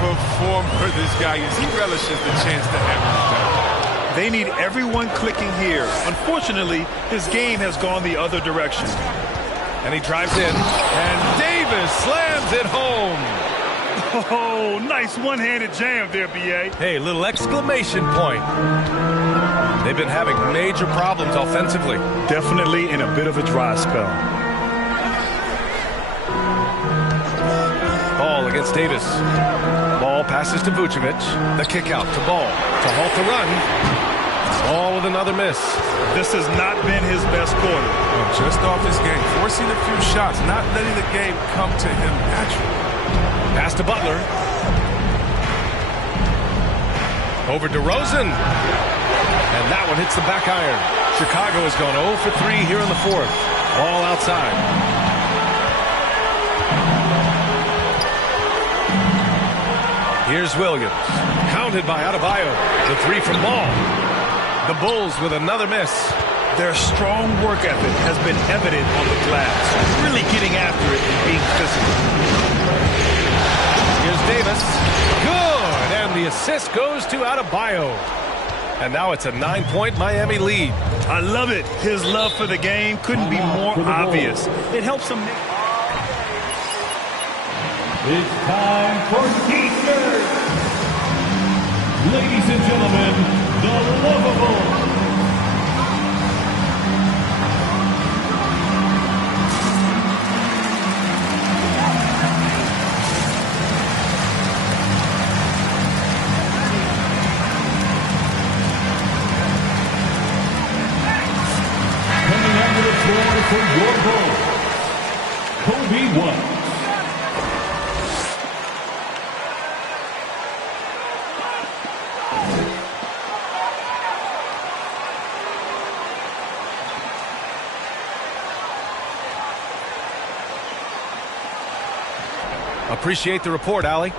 performer this guy is. He relishes the chance to hammer it down. They need everyone clicking here. Unfortunately, his game has gone the other direction. And he drives in, and Davis slams it home. Oh, nice one-handed jam there, B.A. Hey, little exclamation point. They've been having major problems offensively. Definitely in a bit of a dry spell. Ball against Davis. Ball passes to Vucevic. The kick out to Ball to halt the run. Ball with another miss. This has not been his best quarter. Just off his game, forcing a few shots, not letting the game come to him naturally. Pass to Butler. Over to Rosen. And that one hits the back iron. Chicago has gone 0 for 3 here in the fourth. Ball outside. Here's Williams. Counted by Adebayo. The three from Ball. The Bulls with another miss. Their strong work ethic has been evident on the glass. Really getting after it and being physical. Here's Davis. Good. And the assist goes to Adebayo. And now it's a 9-point Miami lead. I love it. His love for the game couldn't be more obvious. It helps him make... It's time for Easter. Ladies and gentlemen, the lovable. For your goal, Kobe White. Appreciate the report, Allie.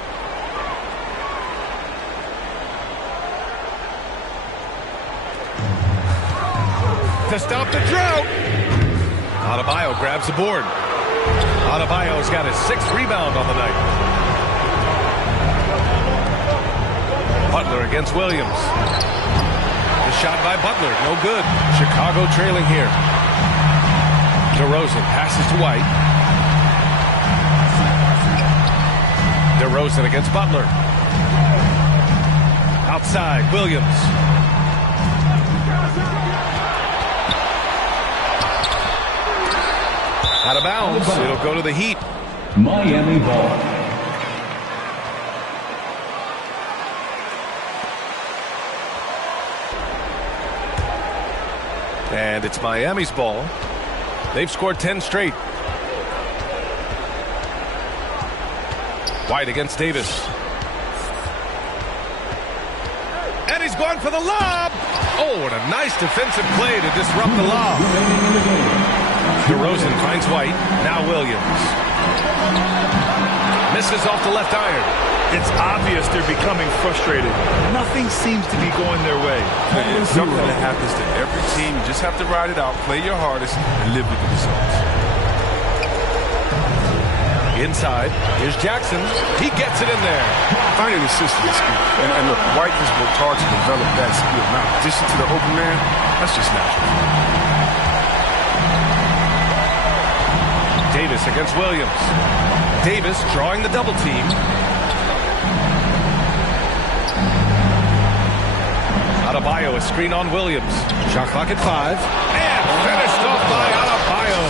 To stop the drought. Adebayo grabs the board. Adebayo's got his 6th rebound on the night. Butler against Williams. The shot by Butler, no good. Chicago trailing here. DeRozan passes to White. DeRozan against Butler. Outside, Williams. Out of bounds. It'll go to the Heat. Miami ball. And it's Miami's ball. They've scored 10 straight. White against Davis. And he's going for the lob. Oh, and a nice defensive play to disrupt the lob. DeRozan finds White. Now Williams. Misses off the left iron. It's obvious they're becoming frustrated. Nothing seems to be going their way. It's something that happens to every team. You just have to ride it out, play your hardest, and live with the results. Inside. Here's Jackson. He gets it in there. Finding assist is key. And look, White has worked hard to develop that skill. Now, in addition to the open man, that's just natural. Davis against Williams. Davis drawing the double team. Adebayo, a screen on Williams. Shot clock at 5. And finished off by Adebayo.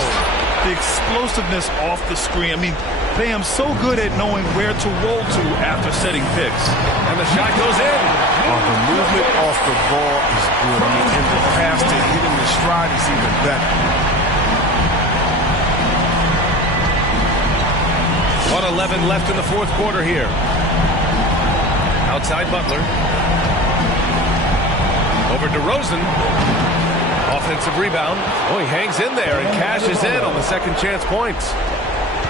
The explosiveness off the screen. I mean, Bam so good at knowing where to roll to after setting picks. And the shot goes in. The movement off the ball is good. I mean, and the pass to hit him in stride is even better. 1:11 left in the fourth quarter here. Outside Butler. Over DeRozan. Offensive rebound. Oh, he hangs in there and cashes in on the second chance points.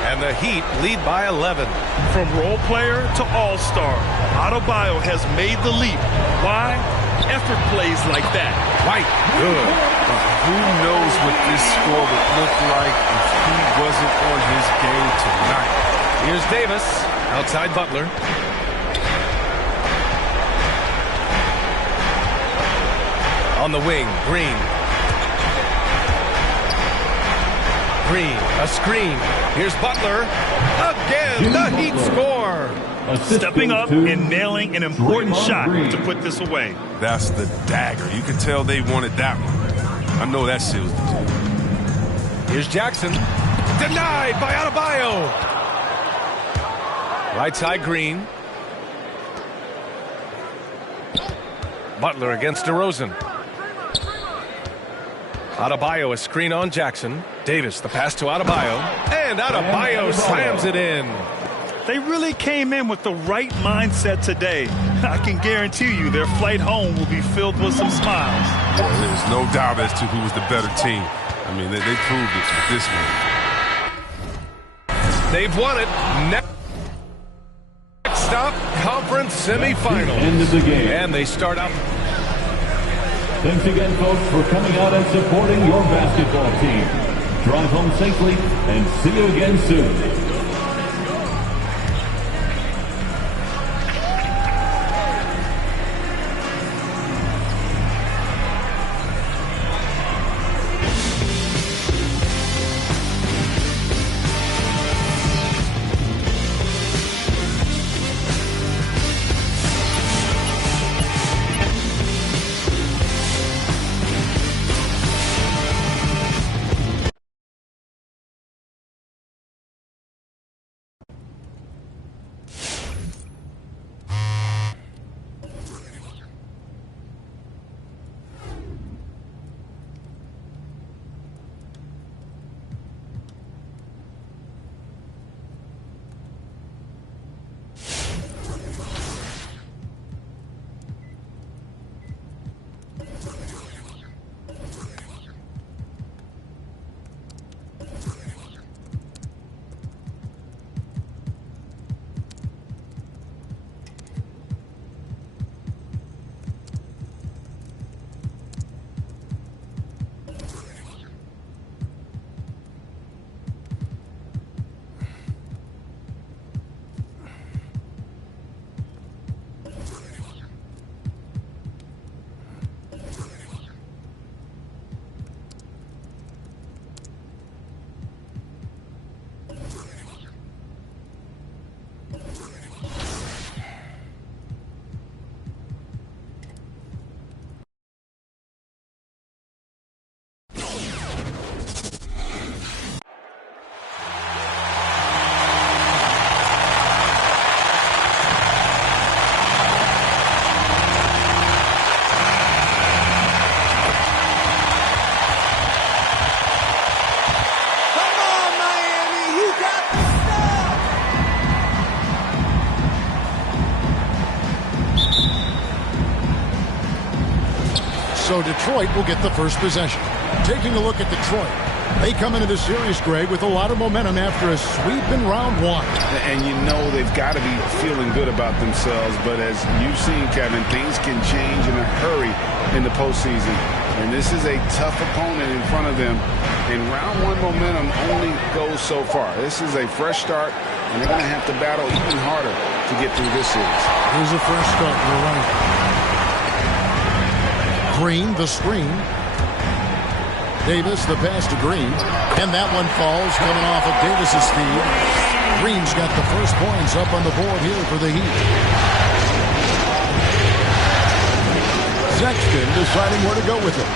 And the Heat lead by 11. From role player to all-star, Adebayo has made the leap. Why? Effort plays like that. White. Good. Who knows what this score would look like if he wasn't on his game tonight. Here's Davis. Outside Butler. On the wing, Green. Green, a screen. Here's Butler. Again, the Heat score. Stepping up and nailing an important shot to put this away. That's the dagger. You could tell they wanted that one. I know that seals the deal. Here's Jackson. Denied by Adebayo. Right side, Green. Butler against DeRozan. Adebayo, a screen on Jackson. Davis, the pass to Adebayo. And Adebayo slams it in. They really came in with the right mindset today. I can guarantee you their flight home will be filled with some smiles. There's no doubt as to who was the better team. I mean, they proved it with this one. They've won it. Next stop, conference semifinals. End of the game. And they start out. Thanks again, folks, for coming out and supporting your basketball team. Drive home safely and see you again soon. So Detroit will get the first possession. Taking a look at Detroit, they come into the series, Greg, with a lot of momentum after a sweep in round one. And you know they've got to be feeling good about themselves. But as you've seen, Kevin, things can change in a hurry in the postseason. And this is a tough opponent in front of them. And round one momentum only goes so far. This is a fresh start, and they're going to have to battle even harder to get through this series. Here's a fresh start. You're right. Green, the screen. Davis, the pass to Green. And that one falls, coming off of Davis's feed. Green's got the first points up on the board here for the Heat. Sexton deciding where to go with it.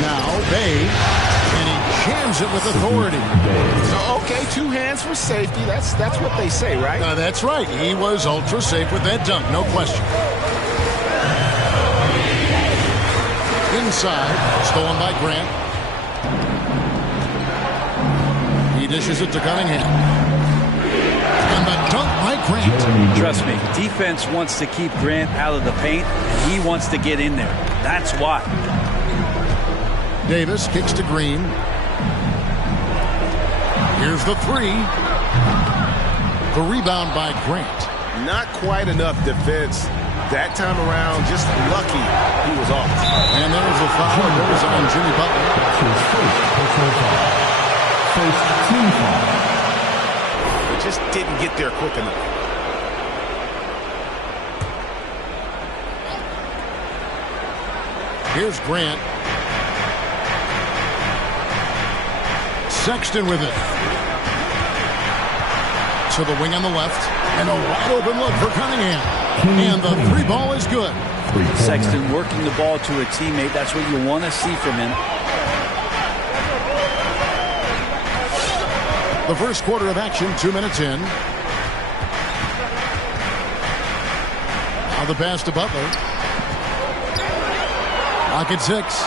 Now, Bay, and he jams it with authority. Okay, two hands for safety. That's what they say, right? That's right. He was ultra safe with that dunk, no question. Inside, stolen by Grant. He dishes it to Cunningham. And the dunk by Grant. Trust me, defense wants to keep Grant out of the paint, and he wants to get in there. That's why. Davis kicks to Green. Here's the three. The rebound by Grant. Not quite enough defense that time around. Just lucky he was off. And there's a foul. Goes on Jimmy Butler. That's his first personal foul. First team foul. But just didn't get there quick enough. Here's Grant. Sexton with it. To the wing on the left. And a wide open look for Cunningham. And the three ball is good. Sexton working the ball to a teammate. That's what you want to see from him. The first quarter of action, 2 minutes in. Now the pass to Butler. Pocket 6.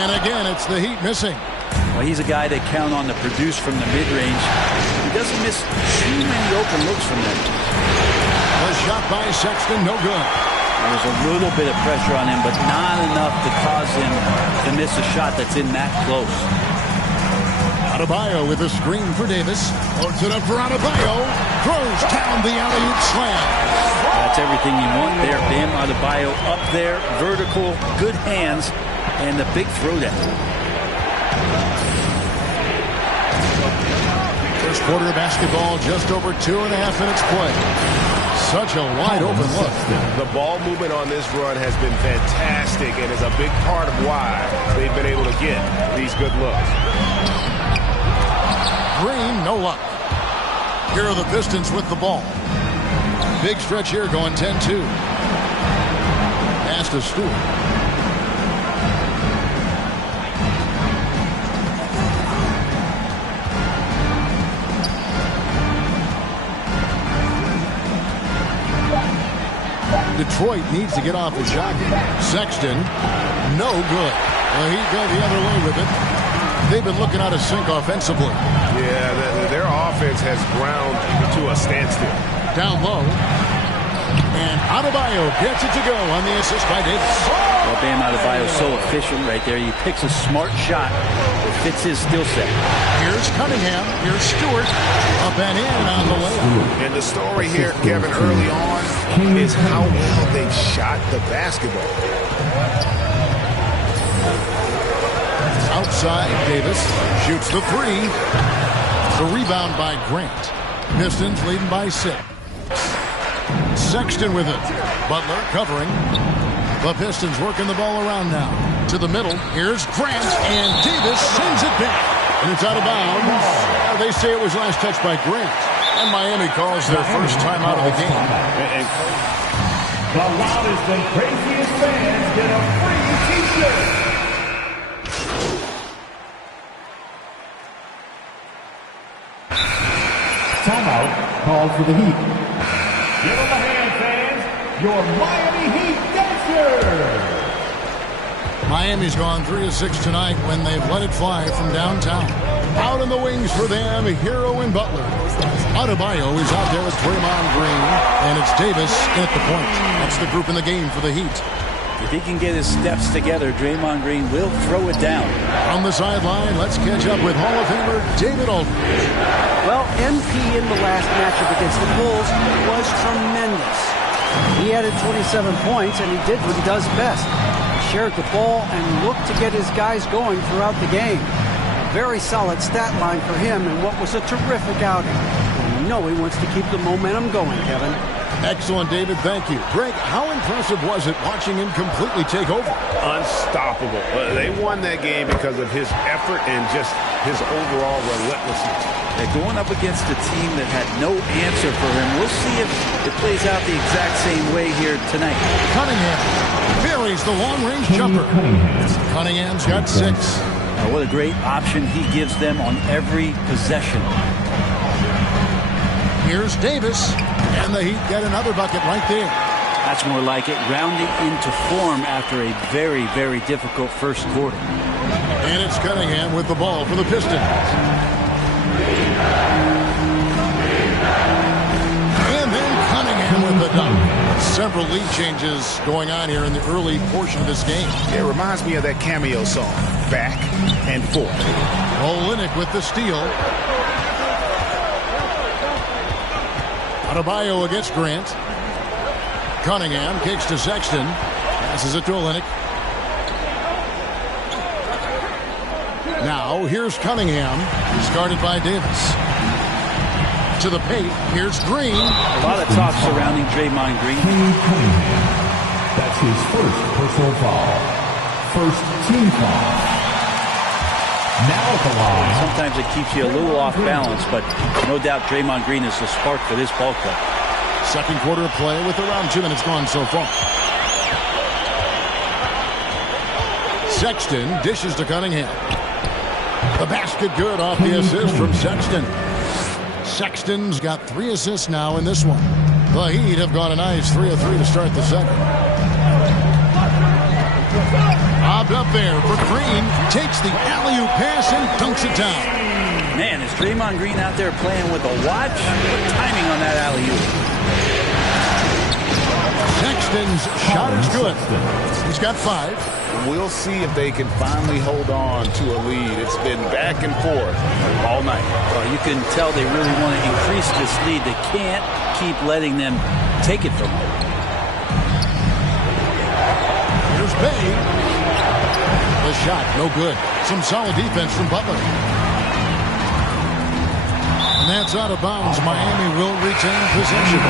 And again, it's the Heat missing. Well, he's a guy they count on to produce from the mid-range. He doesn't miss too many open looks from them. A shot by Sexton, no good. There was a little bit of pressure on him, but not enough to cause him to miss a shot that's in that close. Adebayo with a screen for Davis. Loads it up for Adebayo. Throws down the alley-oop slam. That's everything you want there. Bam Adebayo up there, vertical, good hands, and the big throwdown. First quarter of basketball, just over 2.5 minutes play. Such a wide open look. The ball movement on this run has been fantastic and is a big part of why they've been able to get these good looks. Green, no luck. Here are the Pistons with the ball. Big stretch here going 10-2. Pass to Stewart. Detroit needs to get off a shot. Sexton, no good. He go the other way with it. They've been looking out of sync offensively. Yeah, their offense has ground to a standstill. Down low. And Adebayo gets it to go on the assist by Davis. Well, Bam Adebayo is so efficient right there. He picks a smart shot that fits his skill set. Here's Cunningham. Here's Stewart. Up and in on the layup. And the story here, Kevin, early on is how well they shot the basketball. Outside, Davis shoots the three. The rebound by Grant. Pistons leading by 6. Sexton with it. Butler covering. The Pistons working the ball around now. To the middle. Here's Grant. And Davis sends it back. And it's out of bounds. They say it was last touched by Grant. And Miami calls their first time out of the game. The loudest and craziest fans get a free t-shirt. Timeout called for the Heat. Give them a hand, fans. Your Miami Heat dancer. Miami's gone 3 of 6 tonight when they've let it fly from downtown. Out in the wings for them, Hero and Butler. Adebayo is out there with Draymond Green, and it's Davis in at the point. That's the group in the game for the Heat. If he can get his steps together, Draymond Green will throw it down. On the sideline, let's catch up with Hall of Famer David Aldridge. Well, MP in the last matchup against the Bulls was tremendous. He added 27 points, and he did what he does best. Shared the ball and looked to get his guys going throughout the game. Very solid stat line for him, and what was a terrific outing. And you know he wants to keep the momentum going, Kevin. Excellent, David. Thank you. Greg, how impressive was it watching him completely take over? Unstoppable. They won that game because of his effort and just his overall relentlessness. They're going up against a team that had no answer for him. We'll see if it plays out the exact same way here tonight. Cunningham buries the long-range jumper. Cunningham's got 6. What a great option he gives them on every possession. Here's Davis, and the Heat get another bucket right there. That's more like it, rounding into form after a very, very difficult first quarter. And it's Cunningham with the ball for the Pistons. And then Cunningham with the dunk. Several lead changes going on here in the early portion of this game. It reminds me of that cameo song, Back and Forth. Olynyk with the steal. Adebayo against Grant. Cunningham kicks to Sexton. Passes it to Olynyk. Now here's Cunningham. Started by Davis. To the paint. Here's Green. A lot of talk surrounding Draymond Green. That's his first personal foul. first team foul. Now at the line. Sometimes it keeps you a little off balance, but no doubt Draymond Green is the spark for this ball club. Second quarter of play with around 2 minutes gone so far. Sexton dishes to Cunningham. The basket good off the assist from Sexton. Sexton's got 3 assists now in this one. The Heat have gone a nice 3 of 3 to start the second. Bobbed up there for Green. Takes the alley-oop pass and dunks it down. Man, is Draymond Green out there playing with a watch? What timing on that alley-oop? Sexton's shot is good. He's got 5. We'll see if they can finally hold on to a lead. It's been back and forth all night. Well, you can tell they really want to increase this lead. They can't keep letting them take it from them. Here's Bay. The shot, no good. Some solid defense from Butler. And that's out of bounds. Miami will retain possession.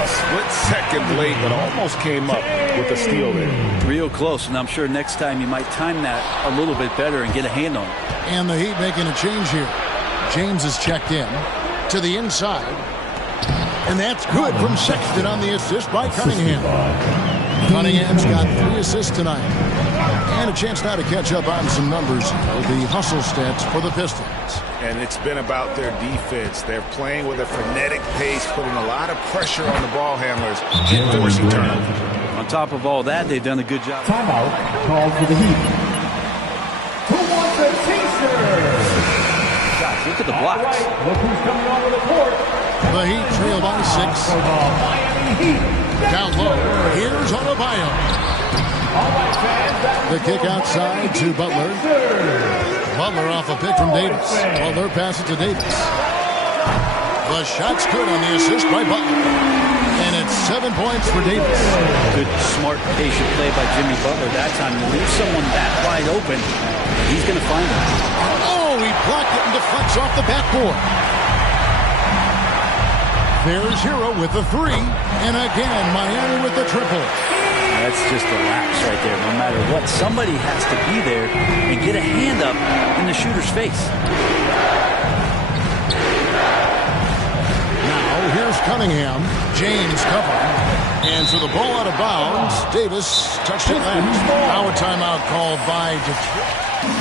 A split second late, but almost came up with a steal there. Real close, and I'm sure next time you might time that a little bit better and get a hand on it. And the Heat making a change here. James is checked in to the inside. And that's good from Sexton on the assist by Cunningham. Cunningham's got 3 assists tonight. And a chance now to catch up on some numbers of the hustle stats for the Pistons. And it's been about their defense. They're playing with a frenetic pace, putting a lot of pressure on the ball handlers and forcing turnovers. On top of all that, they've done a good job. Timeout called for the Heat. Who wants a taster? Gosh, look at the blocks. Look who's coming onto the court. The Heat trail by 6. Down low. Here's Adebayo. The kick outside to Butler. Butler off a pick from Davis. Butler passes to Davis. The shot's good on the assist by Butler. And it's 7 points for Davis. Good, smart, patient play by Jimmy Butler that time. You leave someone that wide open, he's going to find him. Oh, he blocked it and deflects off the backboard. There's Hero with the 3. And again, Miami with the triple. That's just a lapse right there. No matter what, somebody has to be there and get a hand up in the shooter's face. Now, here's Cunningham. James covering. And so the ball out of bounds. Davis touched it last. Now a timeout called by Detroit.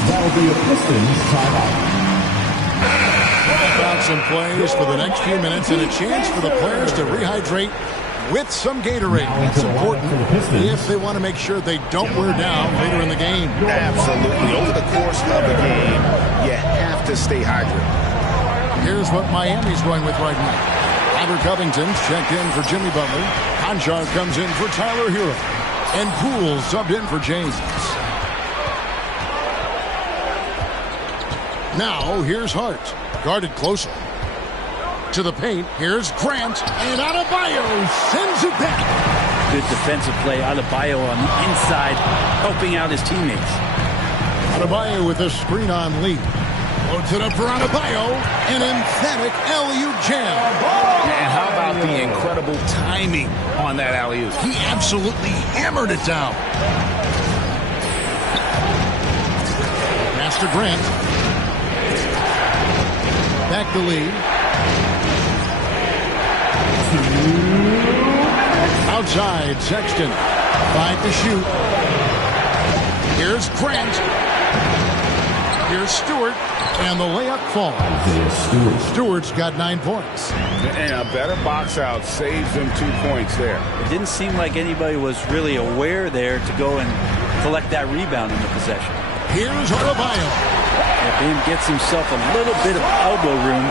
That'll be a Pistons timeout. About some plays for the next few minutes and a chance for the players to rehydrate with some Gatorade. That's important if they want to make sure they don't wear down later in the game. Absolutely. Over the course of the game, you have to stay hydrated. Here's what Miami's going with right now. Robert Covington's checked in for Jimmy Butler. Conchar comes in for Tyler Hero. And Poole subbed in for James. Now, here's Hart. Guarded closely. To the paint. Here's Grant. And Adebayo sends it back. Good defensive play. Adebayo on the inside, helping out his teammates. Adebayo with a screen on lead. Loads it up for Adebayo. An emphatic alley-oop jam. And how about the incredible timing on that alley-oop? He absolutely hammered it down. Master Grant. Back the lead. Outside, Sexton. 5 to shoot. Here's Grant. Here's Stewart. And the layup falls. Stewart's got 9 points. And a better box out saves them 2 points there. It didn't seem like anybody was really aware there to go and collect that rebound in the possession. Here's Adebayo. Bam gets himself a little bit of elbow room,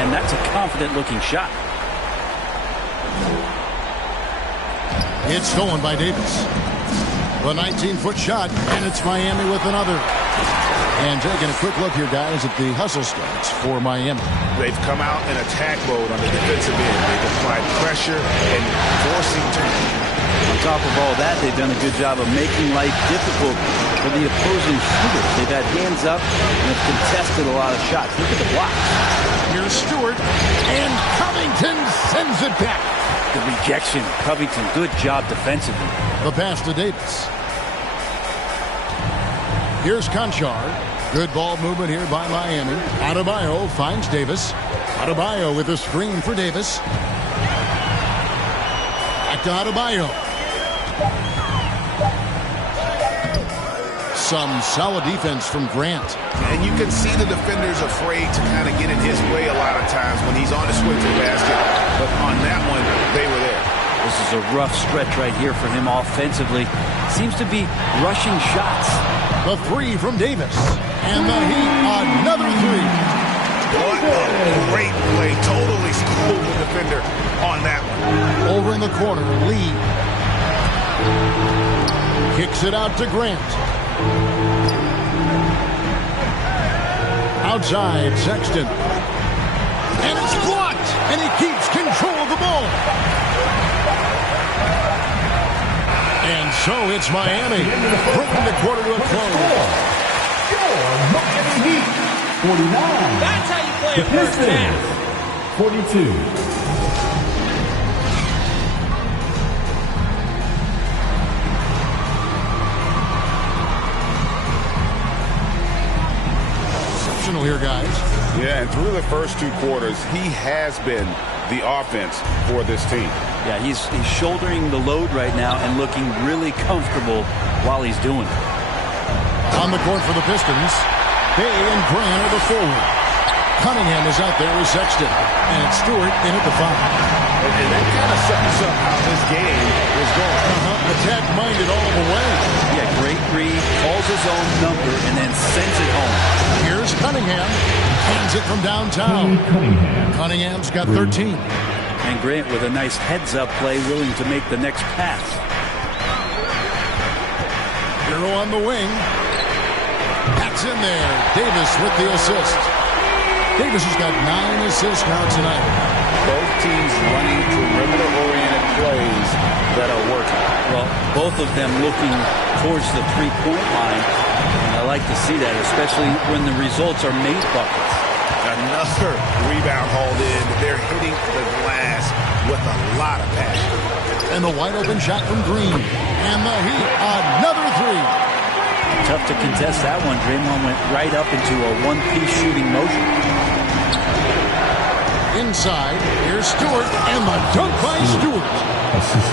and that's a confident-looking shot. It's stolen by Davis. The 19-foot shot, and it's Miami with another. And taking a quick look here, guys, at the hustle stats for Miami. They've come out in attack mode on the defensive end. They've applied pressure and forcing turnovers. On top of all that, they've done a good job of making life difficult for the opposing shooters. They've had hands up and have contested a lot of shots. Look at the blocks. Here's Stewart, and Covington sends it back. The rejection. Covington, good job defensively. The pass to Davis. Here's Conchar. Good ball movement here by Miami. Adebayo finds Davis. Adebayo with a screen for Davis. Back to Adebayo. Some solid defense from Grant. And you can see the defenders afraid to kind of get in his way a lot of times when he's on his way to the basket. But on that one, they were there. This is a rough stretch right here for him offensively. Seems to be rushing shots. The three from Davis. And the Heat, another three. What a great play. Totally schooled the defender on that one. Over in the corner, Lee. Kicks it out to Grant. Outside, Sexton. And it's blocked. And he keeps control of the ball. And so it's Miami, bringing the quarter to a close. Miami Heat, 49. That's how you play a first half. 42. Here, guys. Yeah, and through the first two quarters, he has been the offense for this team. Yeah, he's shouldering the load right now and looking really comfortable while he's doing it. On the court for the Pistons, Bay and Grant are the forward. Cunningham is out there with Sexton, and Stewart in at the 5. And that kind of sets up how this game is going. Attack-minded all the way. Yeah, great read, calls his own number, and then sends it home. Here's Cunningham. Hands it from downtown. Cunningham's got 13. And Grant with a nice heads-up play, willing to make the next pass. Hero on the wing. That's in there. Davis with the assist. Davis has got 9 assists now tonight. Both teams running perimeter-oriented plays that are working. Well, both of them looking towards the three-point line. And I like to see that, especially when the results are made buckets. Another rebound hauled in. They're hitting the glass with a lot of passion. And the wide-open shot from Green. And the Heat, another three. Tough to contest that one. Draymond went right up into a one-piece shooting motion. Inside, here's Stewart, and the dunk by Stewart.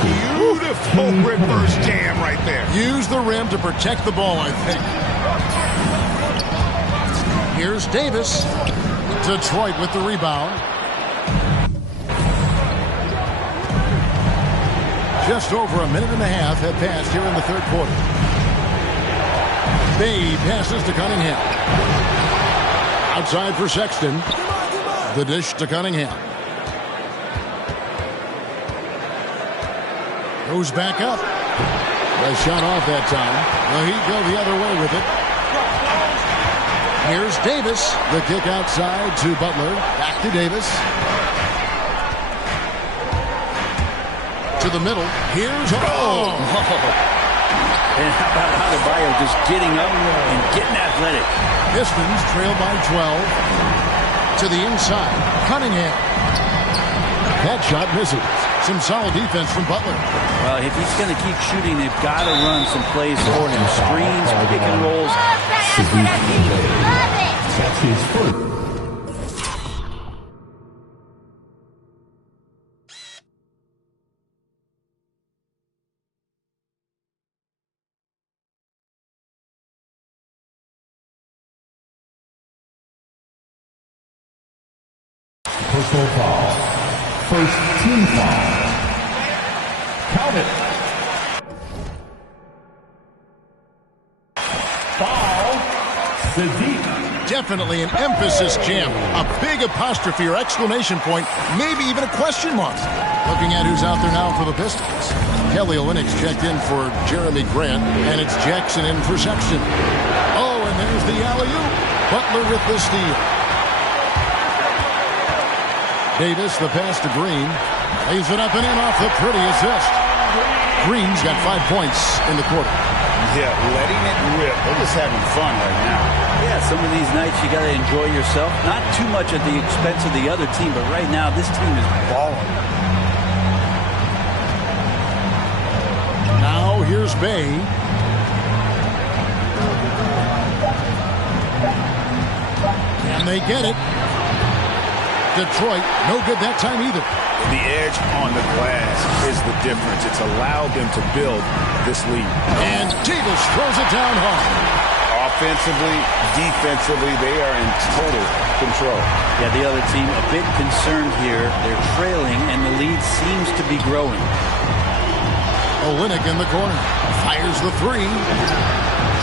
Beautiful reverse jam right there. Use the rim to protect the ball, I think. Here's Davis. Detroit with the rebound. Just over a minute and a half have passed here in the third quarter. Bay passes to Cunningham. Outside for Sexton. The dish to Cunningham. Goes back up. The shot off that time. The Heat go the other way with it. Here's Davis. The kick outside to Butler. Back to Davis. To the middle. Here's And how about Adebayo just getting up and getting athletic? Pistons trail by 12. To the inside. Cunningham. That shot misses. Some solid defense from Butler. Well, if he's going to keep shooting, they've got to run some plays for him. Screens, pick and rolls. That's his first. Personal foul. First team foul. Count it. Foul. Sadiq. Definitely an emphasis jam. A big apostrophe or exclamation point, maybe even a question mark. Looking at who's out there now for the Pistons. Kelly Olynyk's checked in for Jeremy Grant, and it's Jackson in for Sexton. Oh, and there's the alley-oop. Butler with the steal. Davis, the pass to Green. Lays it up and in off the pretty assist. Green's got 5 points in the quarter. Yeah, letting it rip. They're just having fun right now. Yeah, some of these nights you got to enjoy yourself. Not too much at the expense of the other team, but right now this team is balling. Now here's Bay. And they get it. Detroit, no good that time either. The edge on the glass is the difference. It's allowed them to build this lead. And Davis throws it down hard. Offensively, defensively, they are in total control. Yeah, the other team a bit concerned here. They're trailing, and the lead seems to be growing. Olynyk in the corner. Fires the three.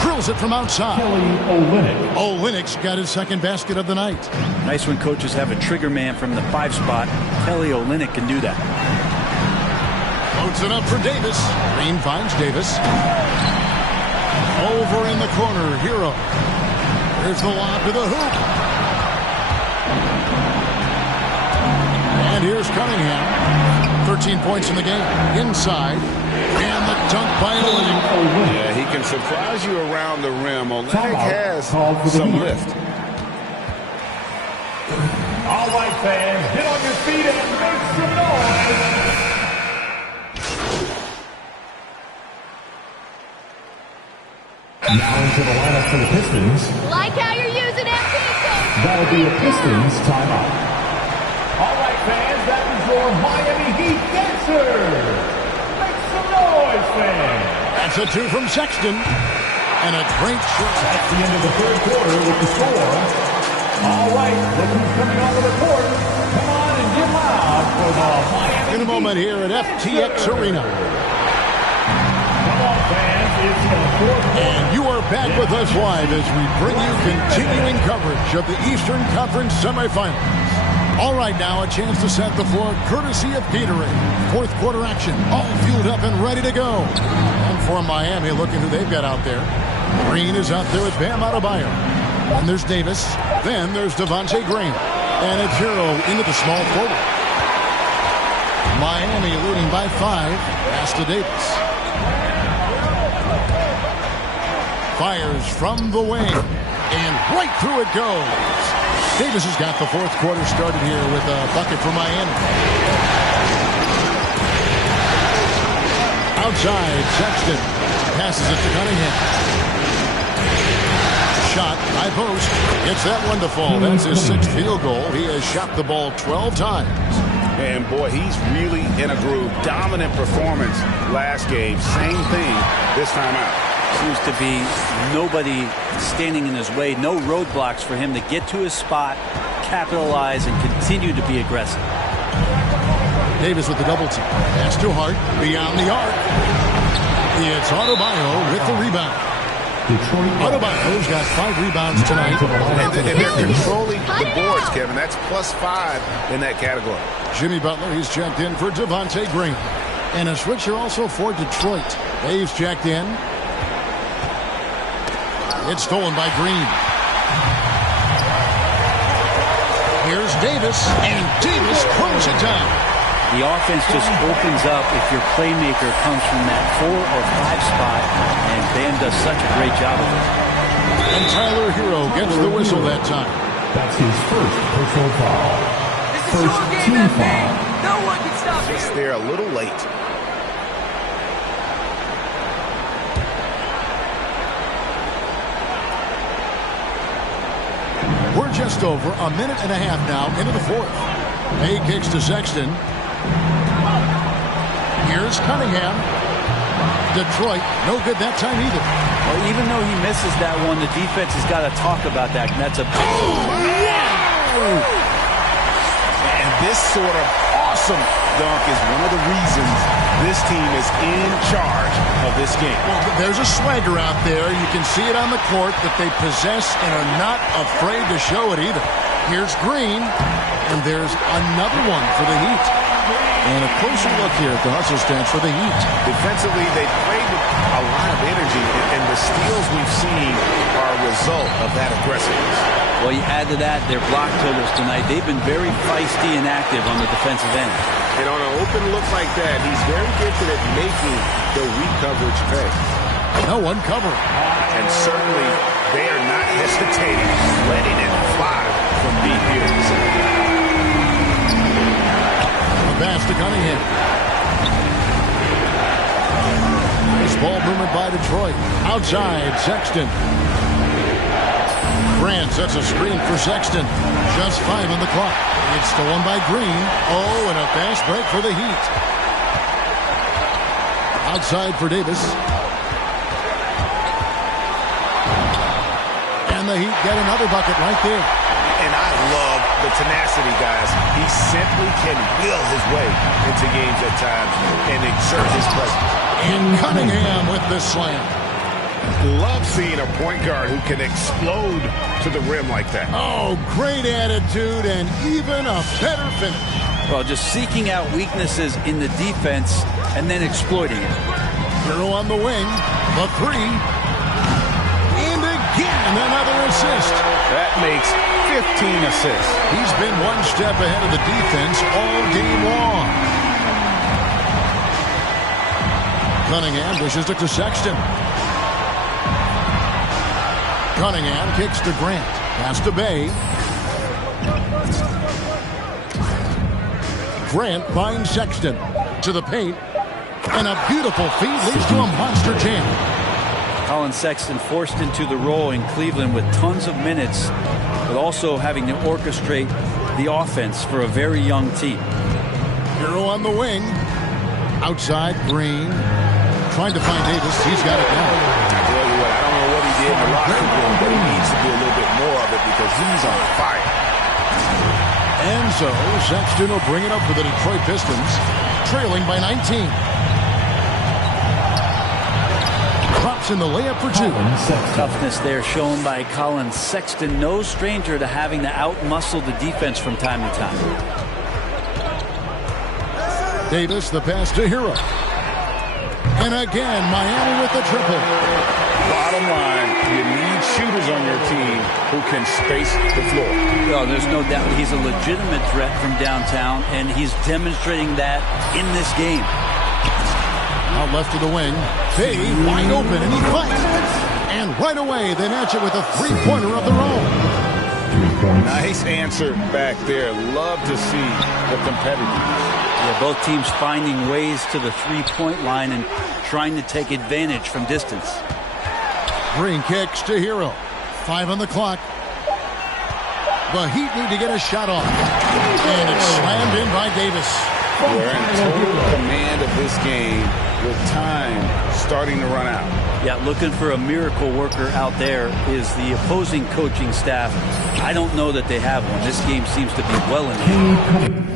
Drills it from outside. Kelly Olynyk. Olynyk's got his second basket of the night. Nice when coaches have a trigger man from the 5 spot. Kelly Olynyk can do that. Loads it up for Davis. Green finds Davis. Over in the corner, Hero. There's the lob to the hoop. And here's Cunningham. 13 points in the game. Inside. And the dunk by Olynyk. Yeah, he can surprise you around the rim. Olynyk has some lift. All right, fans, get on your feet and make some noise. Now into the lineup for the Pistons. Like how you're using that pistol. That'll be a Pistons timeout. All right, fans, that was your Miami Heat dancer. Make some noise, fans. That's a 2 from Sexton. And a great shot. That's the end of the third quarter with the score. All right, look who's coming onto the court. Come on and get loud for the Miami In a moment here at FTX Arena. Come on, fans, it's the fourth quarter. And you are back with us live as we bring you continuing coverage of the Eastern Conference semifinals. All right, now a chance to set the floor courtesy of Gatorade. Fourth quarter action, all fueled up and ready to go. And for Miami, look at who they've got out there. Green is out there with Bam Adebayo. And there's Davis. Then there's Devontae Green. And it's Hero into the small forward. Miami leading by 5. Pass to Davis. Fires from the wing. And right through it goes. Davis has got the fourth quarter started here with a bucket for Miami. Outside, Sexton passes it to Cunningham. Shot by Post. Gets that one to fall. That's his 6th field goal. He has shot the ball 12 times. And boy, he's really in a groove. Dominant performance last game. Same thing this time out. Seems to be nobody standing in his way. No roadblocks for him to get to his spot, capitalize, and continue to be aggressive. Davis with the double team. Pass to Hart. Beyond the arc. It's Adebayo with the rebound. Adebayo's got 5 rebounds tonight. And they're controlling the boards, Kevin. That's +5 in that category. Jimmy Butler, he's checked in for Devontae Green. And a switcher also for Detroit. Dave's checked in. It's stolen by Green. Here's Davis, and Davis throws it down. The offense just opens up if your playmaker comes from that 4 or 5 spot, and Bam does such a great job of it. And Tyler Hero gets the whistle that time. That's his first personal foul. First team foul. No one can stop you. Just there a little late. We're just over a minute and a half now into the fourth. Hay kicks to Sexton. Here's Cunningham. Detroit, no good that time either. Well, even though he misses that one, the defense has got to talk about that. That's a big... And this sort of awesome dunk is one of the reasons this team is in charge of this game. Well, there's a swagger out there. You can see it on the court that they possess and are not afraid to show it either. Here's Green, and there's another one for the Heat. And a closer look here at the hustle stats for the Heat. Defensively, they played with a lot of energy, and the steals we've seen are a result of that aggressiveness. Well, you add to that their block totals tonight. They've been very feisty and active on the defensive end. And on an open look like that, he's very gifted at making the weak coverage pay. No one covered. And certainly, they are not hesitating, letting it fly from deep here. The pass to Cunningham. Nice ball movement by Detroit. Outside, Sexton. Grant sets a screen for Sexton. Just 5 on the clock. It's stolen by Green. Oh, and a fast break for the Heat. Outside for Davis. And the Heat get another bucket right there. And I love the tenacity, guys. He simply can will his way into games at times and exert his presence. And Cunningham with the slam. Love seeing a point guard who can explode to the rim like that. Oh, great attitude and even a better finish. Well, just seeking out weaknesses in the defense and then exploiting it. Hero on the wing. The three. And again, another assist. That makes 15 assists. He's been one step ahead of the defense all game long. Cunningham dishes it to Sexton. Cunningham kicks to Grant. Pass to Bay. Grant finds Sexton to the paint. And a beautiful feed leads to a monster jam. Colin Sexton forced into the role in Cleveland with tons of minutes, but also having to orchestrate the offense for a very young team. Hero on the wing. Outside, Green. Trying to find Davis. He's got it now. I tell you what, I don't know what he did in the locker room, but he needs to do a little bit more of it because he's on fire. And so, Sexton will bring it up for the Detroit Pistons, trailing by 19. Drops in the layup for 2. Toughness there shown by Colin Sexton. No stranger to having to outmuscle the defense from time to time. Davis, the pass to Hero. And again, Miami with the triple. Bottom line, you need shooters on your team who can space the floor. Well, there's no doubt he's a legitimate threat from downtown, and he's demonstrating that in this game. Out left to the wing. Bay wide open, and he fights. And right away, they match it with a three-pointer of their own. Nice answer back there. Love to see the competitiveness. Yeah, both teams finding ways to the three-point line and trying to take advantage from distance. Green kicks to Hero. 5 on the clock. The Heat need to get a shot off. And it's slammed in by Davis. We're in total command of this game with time starting to run out. Yeah, looking for a miracle worker out there is the opposing coaching staff. I don't know that they have one. This game seems to be well in hand.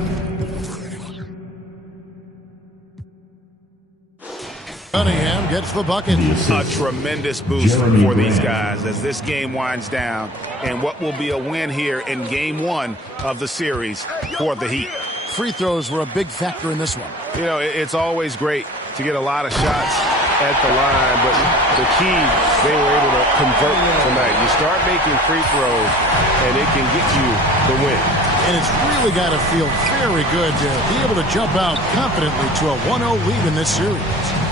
Cunningham gets the bucket. A tremendous boost for these guys as this game winds down and what will be a win here in game 1 of the series for the Heat. Free throws were a big factor in this one. You know, it's always great to get a lot of shots at the line, but the key, they were able to convert tonight. You start making free throws, and it can get you the win. And it's really got to feel very good to be able to jump out confidently to a 1-0 lead in this series.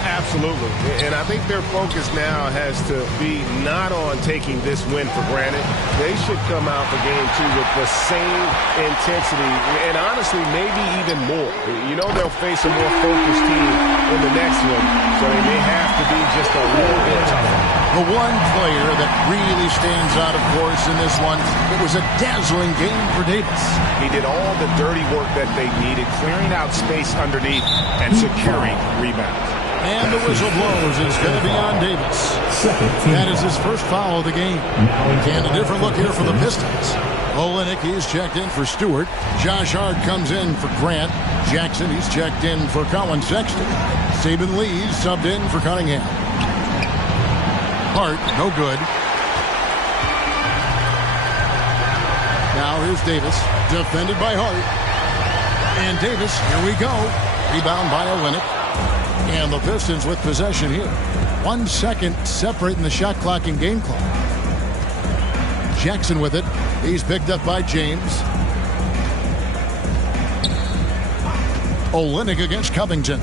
Absolutely. And I think their focus now has to be not on taking this win for granted. They should come out for game 2 with the same intensity and honestly maybe even more. You know they'll face a more focused team in the next one, so they may have to be just a little bit tougher. The one player that really stands out, of course, in this one, it was a dazzling game for Davis. He did all the dirty work that they needed, clearing out space underneath and securing rebounds. And the whistle blows. It's going to be on Davis. That is his first foul of the game. And a different look here for the Pistons. Olenek, he's checked in for Stewart. Josh Hart comes in for Grant. Jackson, he's checked in for Colin Sexton. Saban Lee's subbed in for Cunningham. Hart, no good. Now here's Davis, defended by Hart. And Davis, here we go. Rebound by Olenek. And the Pistons with possession here. 1 second separating the shot clock and game clock. Jackson with it. He's picked up by James. Olenek against Covington.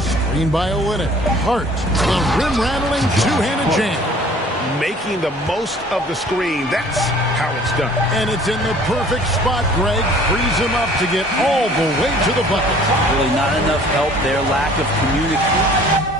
Screen by Olenek. Hart. The rim-rattling two-handed jam. Making the most of the screen. That's how it's done. And it's in the perfect spot, Greg. Frees him up to get all the way to the bucket. Really not enough help there. Lack of communication.